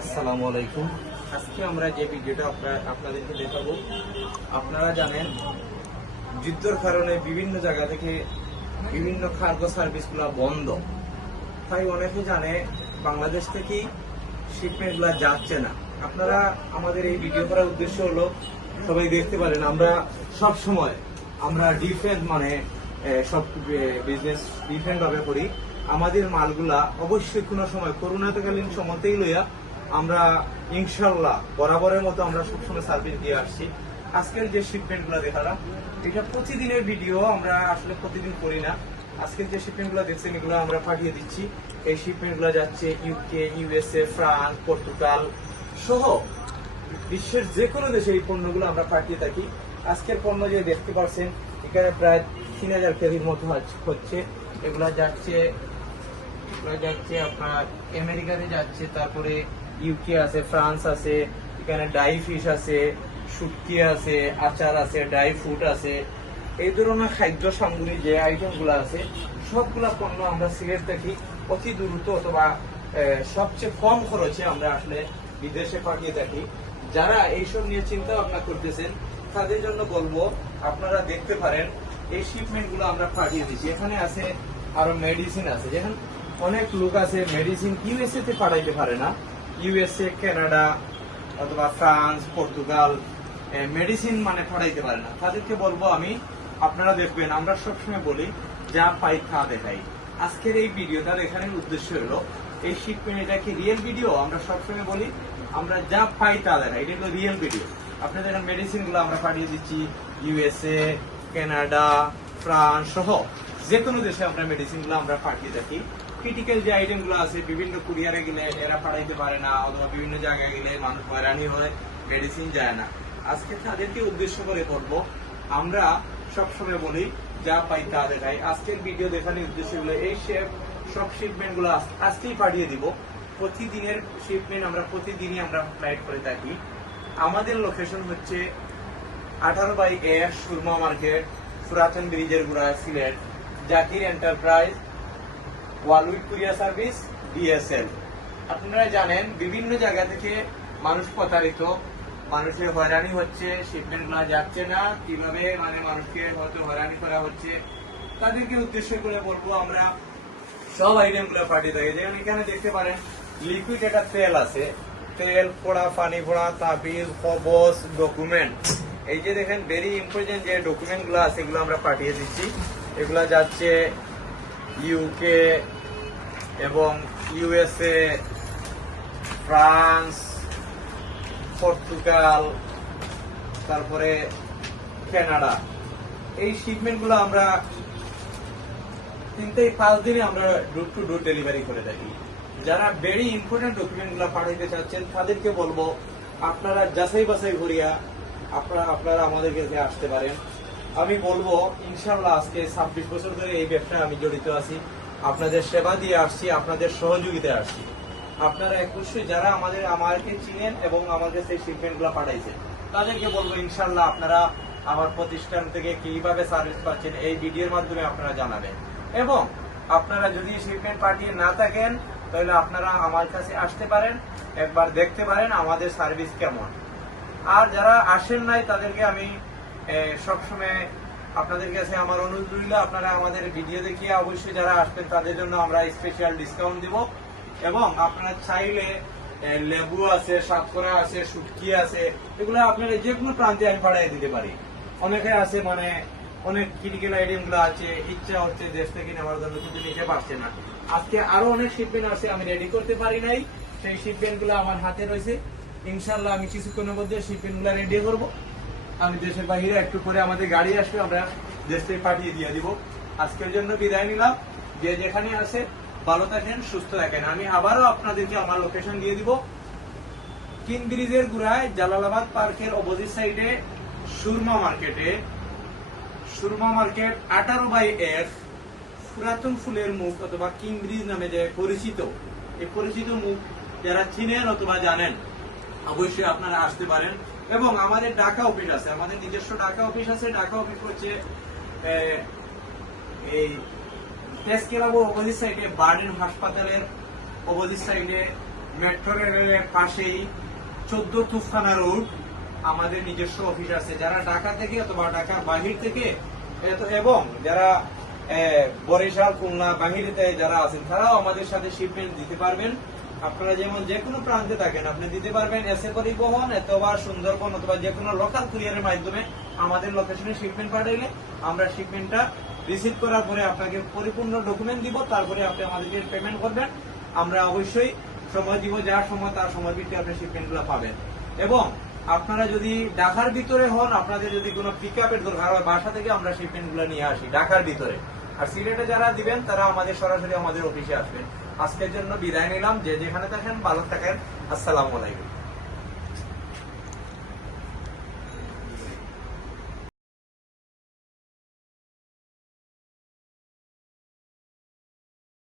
আসসালামু আলাইকুম। আজকে আমরা যে ভিডিওটা আপনাদেরকে দেখাবো, আপনারা জানেন যুদ্ধের কারণে বিভিন্ন জায়গা থেকে বিভিন্ন কার্গো সার্ভিসগুলো বন্ধ, তাই অনেকে জানে বাংলাদেশ থেকে শিপমেন্টগুলো যাচ্ছে না। আপনারা আমাদের এই ভিডিও করার উদ্দেশ্য হলো সবাই দেখতে পারেন আমরা সব সময় আমরা ডিফারেন্ট সব বিজনেস ডিফারেন্ট ভাবে করি। আমাদের মালগুলা অবশ্যই কোনো সময় করোনাকালীন সময়তেই লইয়া আমরা ইনশাল্লাহ বরাবরের মতো আমরা সবসময় সার্ভিস দিয়ে আসছি। আজকের যে শিপমেন্ট গুলা দেখালাম এটা প্রতিদিনের ভিডিও, আমরা আসলে প্রতিদিন করি না। আজকের যে শিপমেন্ট গুলা দেখছেন এগুলো আমরা পাঠিয়ে দিচ্ছি। এই শিপমেন্ট গুলা যাচ্ছে ইউকে, ইউএসএ, ফ্রান্স, পর্তুগাল সহ বিশ্বের যে কোনো দেশে এই পণ্যগুলো আমরা পাঠিয়ে থাকি। আজকের পণ্য যে দেখতে পাচ্ছেন এখানে প্রায় 3000 কেজির মতো হচ্ছে। এগুলা যাচ্ছে আপনার আমেরিকাতে যাচ্ছে, তারপরে ইউকে আছে, ফ্রান্স আছে, এখানে ডাই ফিশ আছে, শুটকি আছে, আচার আছে, ড্রাই ফ্রুট আছে। এই ধরনের খাদ্য সামগ্রী যে আইটেম গুলো আছে সবগুলা পণ্য আমরা সিলেট থাকি অতি দ্রুত অথবা সবচেয়ে কম খরচে আমরা আসলে বিদেশে পাঠিয়ে থাকি। যারা এইসব নিয়ে চিন্তা ভাবনা করতেছেন তাদের জন্য বলবো আপনারা দেখতে পারেন এই শিপমেন্ট গুলো আমরা পাঠিয়ে দিচ্ছি। এখানে আছে আরো মেডিসিন আছে, যেখানে অনেক লোক আছে মেডিসিন ইউএসএ তে পাঠাইতে পারে না, ইউএসএ, কানাডা অথবা ফ্রান্স, পর্তুগাল মেডিসিন পাঠাইতে পারে না। তাদেরকে বলবো আমি, আপনারা দেখবেন আমরা সবসময় বলি যা পাই তা দেখাই। আজকের এই ভিডিওটা দেখানোর উদ্দেশ্য হলো এই শিপমেন্ট, এটা কি রিয়েল ভিডিও? আমরা সবসময় বলি আমরা যা পাই তা দেখাই, এটা হলো রিয়েল ভিডিও। আপনাদের মেডিসিন গুলো আমরা পাঠিয়ে দিচ্ছি ইউএসএ, কানাডা, ফ্রান্স সহ যে কোনো দেশে আমরা মেডিসিন গুলো আমরা পাঠিয়ে থাকি। ক্রিটিক্যাল যে আইটেম গুলো আছে বিভিন্ন কুরিয়ারে গেলে এরা পাঠাইতে পারে না, অথবা বিভিন্ন জায়গায় গেলে মানুষ হয়রানি হয়, মেডিসিন যায় না। আজকে তাদেরকে উদ্দেশ্য করে বলবো আমরা সবসময় বলি যা পাই তা দেখাই। আজকের ভিডিও দেখানোর উদ্দেশ্য হলো এই সব শিপমেন্ট গুলো আজকেই পাঠিয়ে দিব। প্রতিদিনের শিপমেন্ট আমরা প্রতিদিনই আমরা ফ্লাইট করে থাকি। আমাদের লোকেশন হচ্ছে 18/1 সুরমা মার্কেট, পুরাতন ব্রিজের গুড়া, Sylhet, Zakir enterprise, worldwide courier service, DSL. আপনারা জানেন বিভিন্ন জায়গা থেকে মানুষ প্রতারিত, মানুষের হয়রানি হচ্ছে, শিপমেন্ট গুলা যাচ্ছে না, কিভাবে মানুষকে হয়তো হয়রানি করা হচ্ছে। তাদেরকে উদ্দেশ্য করে বলবো আমরা সব আইটেম গুলো পাঠিয়ে থাকি। যেমন এখানে দেখতে পারেন লিকুইড একটা তেল আছে, তেল পোড়া, পানি পোড়া, তাবিজ, কবচ, ডকুমেন্ট। এই যে দেখেন ভেরি ইম্পর্টেন্ট যে ডকুমেন্ট গুলো আছে এগুলো আমরা পাঠিয়ে দিচ্ছি। এগুলা যাচ্ছে ইউকে এবং ইউএসএ, ফ্রান্স, পর্তুগাল, তারপরে কানাডা। এই শিপমেন্ট গুলো আমরা 3 থেকে 5 দিনে আমরা ডোর টু ডোর ডেলিভারি করে থাকি। যারা ভেরি ইম্পর্টেন্ট ডকুমেন্ট গুলো পাঠাইতে চাচ্ছেন তাদেরকে বলবো আপনারা যাচাই বাছাই করিয়া আপনারা আমাদের কাছে আসতে পারেন। আমি বলবো ইনশাল্লাহ আজকে 26 বছর ধরে এই ব্যবসায় আমি জড়িত আছি, আপনাদের সেবা দিয়ে আসছি, আপনাদের সহযোগিতায় আসছি। আপনারা অবশ্যই যারা আমাকে চিনেন এবং আমার কাছে শিপমেন্ট গুলো পাঠাইছেন তাদেরকে বলবো ইনশাল্লাহ আপনারা আমার প্রতিষ্ঠান থেকে কিভাবে সার্ভিস পাচ্ছেন এই ভিডিওর মাধ্যমে আপনারা জানাবেন। এবং আপনারা যদি শিপমেন্ট পাঠিয়ে না থাকেন তাহলে আপনারা আমার কাছে আসতে পারেন, একবার দেখতে পারেন আমাদের সার্ভিস কেমন। আর যারা আসেন নাই তাদেরকে আমি সবসময় আপনাদের কাছে আমার অনুরোধ রইল, আপনারা আমাদের ভিডিও দেখিয়ে অবশ্যই যারা আসবেন তাদের জন্য আমরা স্পেশাল ডিসকাউন্ট দিব। এবং আপনারা চাইলে লেবু আছে, সাতকরা আছে, শুটকি আছে, এগুলো আপনারা যে কোনো প্রান্তে আমি পাঠিয়ে দিতে পারি। অনেকে আছে অনেক ক্রিটিক্যাল আইটেম গুলো আছে, ইচ্ছা হচ্ছে দেশ থেকে নেওয়ার জন্য কিন্তু নিতে পারছে না, আজকে আরো অনেক শিপমেন্ট আছে, আমি রেডি করতে পারি নাই, সেই শিপমেন্ট গুলো আমার হাতে রয়েছে। ইনশাল্লাহ আমি কিছুক্ষণের মধ্যে শিপমেন্ট গুলো রেডি করবো। আমি দেশের বাইরে একটু করে আমাদের গাড়ি আসবে, আমরা দেশ থেকে পাঠিয়ে দিয়ে দিব। আজকের জন্য বিদায় নিলাম। যে যেখানে আছে ভালো থাকেন, সুস্থ থাকেন। আমি আবারও আপনাদেরকে আমার লোকেশন দিয়ে দিব। কিং ব্রিজের গুড়ায় জালালাবাদ পার্কের অপোজিট সাইডে সুরমা মার্কেট 18/1 পুরাতন ফুলের মুখ অথবা কিং ব্রিজ নামে যে পরিচিত, এই পরিচিত মুখ যারা চিনেন অথবা জানেন অবশ্যই আপনারা আসতে পারেন। এবং আমাদের ঢাকা অফিস আছে, আমাদের নিজস্ব ঢাকা অফিস আছে। ঢাকা অফিস হচ্ছে এই টেস্ট ক্লাব অপোজিট সাইডে, বার্ডেন হাসপাতালের অপোজিট সাইডে, মেট্রো রেলের পাশেই 14 তুফখানা রোড আমাদের নিজস্ব অফিস আছে। যারা ঢাকা থেকে অথবা ঢাকার বাহির থেকে এবং যারা বরিশাল, খুলনা, বাহিরেতে যারা আছেন তারাও আমাদের সাথে শিপমেন্ট দিতে পারবেন। আপনারা যেমন যে কোনো প্রান্তে থাকেন আপনি দিতে পারবেন। এসে পরিবহন অথবা সুন্দরবন অথবা যে কোনো লোকাল কুরিয়ারের মাধ্যমে আমাদের লোকেশনে শিপমেন্ট পাঠাইলে আমরা শিপমেন্টটা রিসিভ করার পরে আপনাকে পরিপূর্ণ ডকুমেন্ট দিব, তারপরে আপনি আমাদেরকে পেমেন্ট করবেন। আমরা অবশ্যই সময় দিব, যার সময় তার সময় ভিত্তিতে আপনি শিপমেন্টগুলো পাবেন। এবং আপনারা যদি ঢাকার ভিতরে হন, আপনাদের যদি কোনো পিক আপের দরকার হয়, বাসা থেকে আমরা শিপমেন্টগুলো নিয়ে আসি ঢাকার ভিতরে। আর সিলেটে যারা দিবেন তারা আমাদের সরাসরি আমাদের অফিসে আসবেন। আজকের জন্য বিদায় নিলাম। যে যেখানে থাকেন ভালো থাকেন। আসসালামু আলাইকুম।